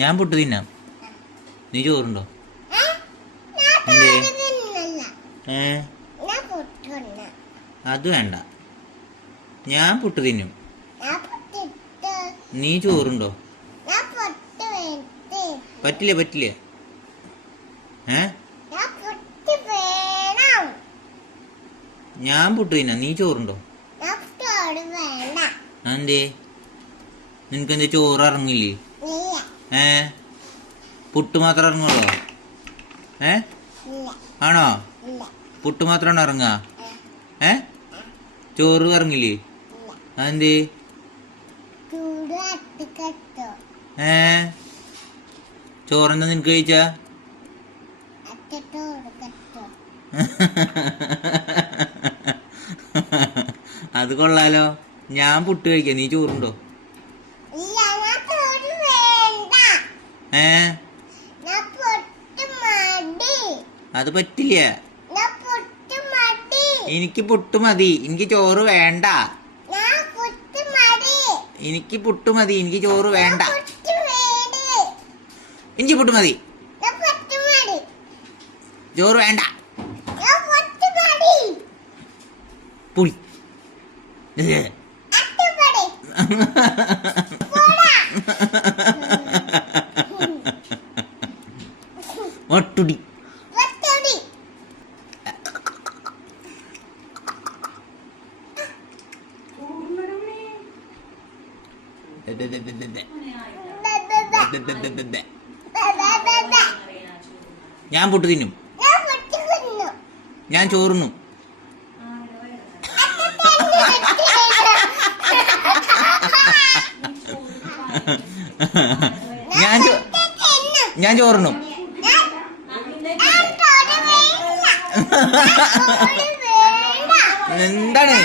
ഞാൻ പുട്ട് തിന്നാം. നീ ചോറുണ്ടോ? എന്തേ? അത് വേണ്ട. ഞാൻ പുട്ട് തിന്നും. നീ ചോറുണ്ടോ? പറ്റില്ല പറ്റില്ല. ഞാൻ പുട്ട് തിന്നാം. നീ ചോറുണ്ടോ? എന്തേ? നിനക്കെന്താ ചോറ് ഇറങ്ങില്ലേ? പുട്ട് മാത്രം ഇറങ്ങുള്ളോ? ആണോ? പുട്ട് മാത്രമാണ് ഇറങ്ങാ? ചോറ് ഇറങ്ങില്ലേ? അതെന്തേ? ചോറെന്താ നിനക്ക് കഴിച്ചാ? അത് കൊള്ളാലോ. ഞാൻ പുട്ട് കഴിക്കാം. നീ ചോറുണ്ടോ? അത് പറ്റില്ല. എനിക്ക് പുട്ട് മതി. എനിക്ക് ചോറ് വേണ്ട. എനിക്ക് പുട്ട് മതി. എനിക്ക് ചോറ് വേണ്ട. എനിക്ക് പുട്ട് മതി. ചോറ് വേണ്ട. പുളി ഒട്ടുടി. ഞാൻ പുട്ട് തിന്നും. ഞാൻ ചോറുന്നു. ഞാൻ ചോറുന്നു. എന്താണ്?